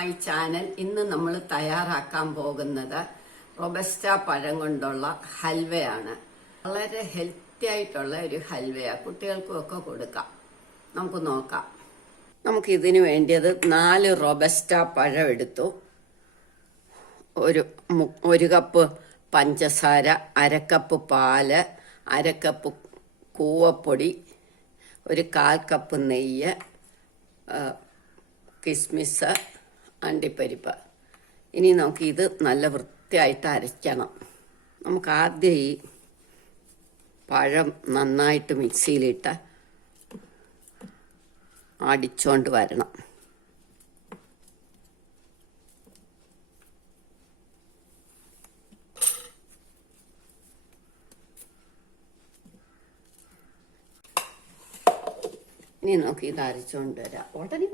My channel. ഇന്ന് നമ്മൾ തയ്യാറാക്കാൻ പോകുന്നത് റോബസ്റ്റ പഴം കൊണ്ടുള്ള ഹൽവയാണ്. വളരെ ഹെൽത്തി ആയിട്ടുള്ള ഒരു ഹൽവയാണ്. കുട്ടികൾക്കും ഒക്കെ കൊടുക്കാം. നമുക്ക് നോക്കാം. നമുക്ക് ഇതിന് വേണ്ടിയത് 4 റോബസ്റ്റ പഴം എടുത്തു, ഒരു കപ്പ് പഞ്ചസാര, 1/2 കപ്പ് പാല്, 1/2 കപ്പ് കൂവപ്പൊടി, ഒരു 1/4 കപ്പ് നെയ്യ്, കിസ്മിസ്, അണ്ടിപ്പരിപ്പ്. ഇനി നമുക്ക് ഇത് നല്ല വൃത്തിയായിട്ട് അരയ്ക്കണം. നമുക്ക് ആദ്യം ഈ പഴം നന്നായിട്ട് മിക്സിയിലിട്ട് അടിച്ചോണ്ട് വരണം. ഇനി നമുക്ക് ഇത് അരച്ചുകൊണ്ട് വരാം. ഉടനെ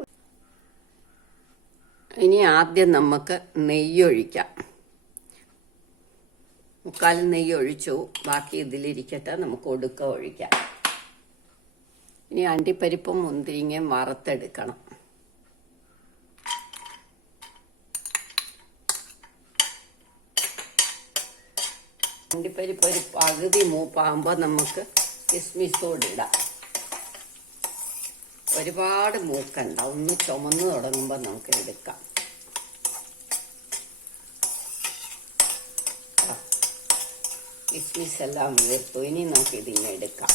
ഇനി ആദ്യം നമുക്ക് നെയ്യൊഴിക്കാം. 3/4 നെയ്യ് ഒഴിച്ചു, ബാക്കി ഇതിലിരിക്കട്ടെ. നമുക്ക് ഒടുക്ക ഒഴിക്കാം. ഇനി അണ്ടിപ്പരിപ്പും മുന്തിരിങ്ങയും വറുത്തെടുക്കണം. അണ്ടിപ്പരിപ്പ് ഒരു പകുതി മൂപ്പാകുമ്പോൾ നമുക്ക് കിസ്മിസോട് ഇടാം. ഒരുപാട് മൂക്കണ്ട, ഒന്ന് ചുമന്ന് തുടങ്ങുമ്പോൾ നമുക്ക് എടുക്കാം. കിസ്മിസ് എല്ലാം വീർത്തു. ഇനി നമുക്ക് ഇതിനെ എടുക്കാം.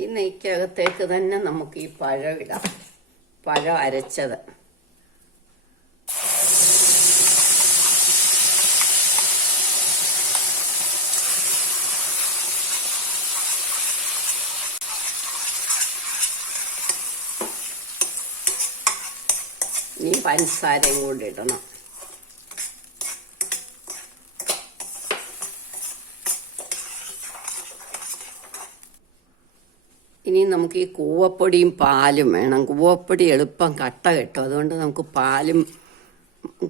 ഈ നെയ്ക്കകത്തേക്ക് തന്നെ നമുക്ക് ഈ പഴം ഇടാം. പഴം അരച്ചത് ഇനി പഞ്ചസാരയും കൂടി ഇടണം. ഇനി നമുക്ക് ഈ കൂവപ്പൊടിയും പാലും വേണം. കൂവപ്പൊടി എളുപ്പം കട്ട കിട്ടും. അതുകൊണ്ട് നമുക്ക് പാലും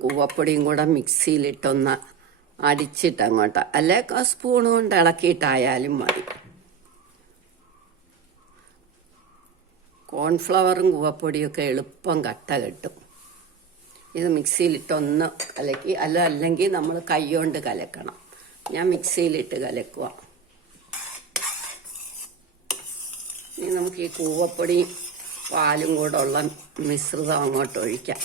കൂവപ്പൊടിയും കൂടെ മിക്സിയിലിട്ടൊന്ന് അടിച്ചിട്ട് അങ്ങോട്ട്, അല്ലെ സ്പൂൺ കൊണ്ട് ഇളക്കിയിട്ടായാലും മതി. കോൺഫ്ലവറും കൂവപ്പൊടിയൊക്കെ എളുപ്പം കട്ട കിട്ടും. ഇത് മിക്സിയിലിട്ടൊന്ന് കലക്കി, അല്ലെങ്കിൽ നമ്മൾ കൈ കൊണ്ട് കലക്കണം. ഞാൻ മിക്സിയിലിട്ട് കലക്കുക. ഇനി നമുക്ക് ഈ കൂവപ്പൊടിയും പാലും കൂടെ ഉള്ള മിശ്രിതം അങ്ങോട്ട് ഒഴിക്കാം.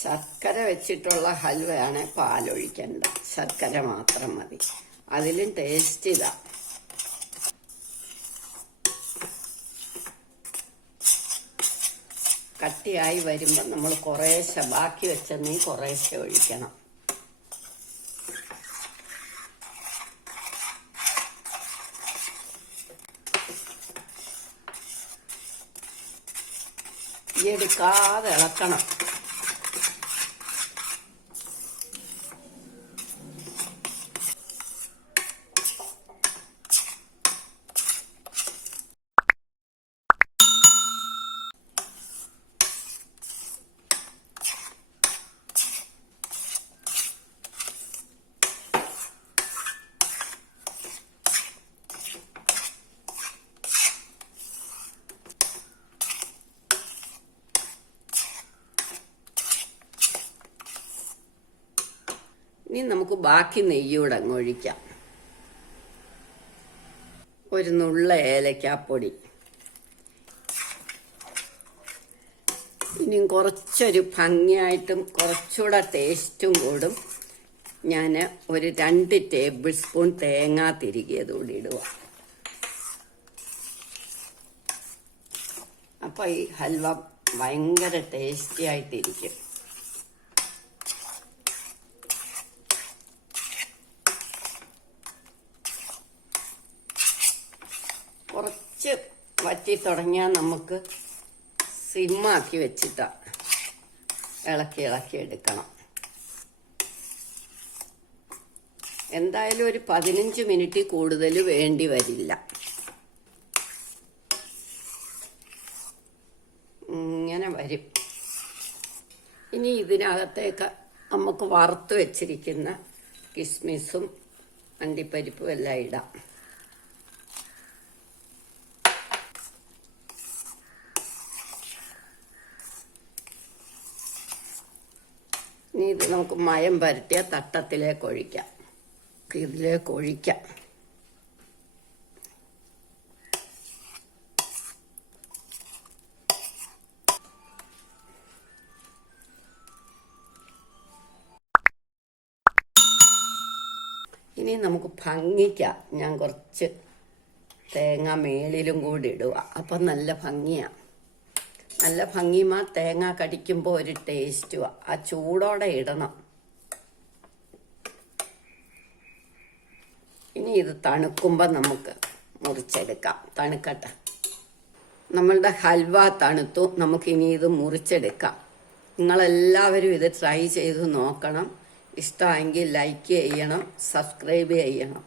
ശർക്കര വെച്ചിട്ടുള്ള ഹൽവയാണ്. പാലൊഴിക്കണ്ട, ശർക്കര മാത്രം മതി. അതിലും ടേസ്റ്റ് ഇതാ. കട്ടിയായി വരുമ്പോൾ നമ്മൾ കുറേശ്ശെ ബാക്കി വെച്ച നെയ്യ് കുറേശ്ശെ ഒഴിക്കണം. ഈ എടുക്കാതെ ഇളക്കണം. ഇനി നമുക്ക് ബാക്കി നെയ്യൂടെ അങ്ങ് ഒഴിക്കാം. ഒരു നുള്ള ഏലക്കാപ്പൊടി. ഇനിയും കുറച്ചൊരു ഭംഗിയായിട്ടും കുറച്ചുകൂടെ ടേസ്റ്റും കൂടും. ഞാൻ ഒരു 2 ടേബിൾ സ്പൂൺ തേങ്ങ തിരികിയതുകൂടി ഇടുക. അപ്പം ഈ ഹൽവ ഭയങ്കര ടേസ്റ്റി ആയിട്ടിരിക്കും. കുറച്ച് വറ്റി തുടങ്ങിയാൽ നമുക്ക് സിമ്മാക്കി വെച്ചിട്ട് ഇളക്കി എടുക്കണം. എന്തായാലും ഒരു 15 മിനിറ്റ് കൂടുതൽ വേണ്ടി വരില്ല. ഇങ്ങനെ വരും. ഇനി ഇതിനകത്തേക്ക് നമുക്ക് വറുത്ത് വെച്ചിരിക്കുന്ന കിസ്മിസും അണ്ടിപ്പരിപ്പും എല്ലാം ഇടാം. ഇനി ഇത് നമുക്ക് മയം പരട്ടിയ തട്ടത്തിലേക്ക് ഒഴിക്കാം. ഇതിലേക്ക് ഒഴിക്കാം. ഇനി നമുക്ക് ഭംഗിക്കാം. ഞാൻ കുറച്ച് തേങ്ങ മേളിലും കൂടി ഇടുക. അപ്പം നല്ല ഭംഗിയാണ്. നല്ല ഭംഗിയുമാ. തേങ്ങ കടിക്കുമ്പോൾ ഒരു ടേസ്റ്റുവാ. ആ ചൂടോടെ ഇടണം. ഇനി ഇത് തണുക്കുമ്പോൾ നമുക്ക് മുറിച്ചെടുക്കാം. തണുക്കട്ടെ. നമ്മളുടെ ഹൽവ തണുത്തു. നമുക്കിനി ഇത് മുറിച്ചെടുക്കാം. നിങ്ങളെല്ലാവരും ഇത് ട്രൈ ചെയ്ത് നോക്കണം. ഇഷ്ടമെങ്കിൽ ലൈക്ക് ചെയ്യണം, സബ്സ്ക്രൈബ് ചെയ്യണം.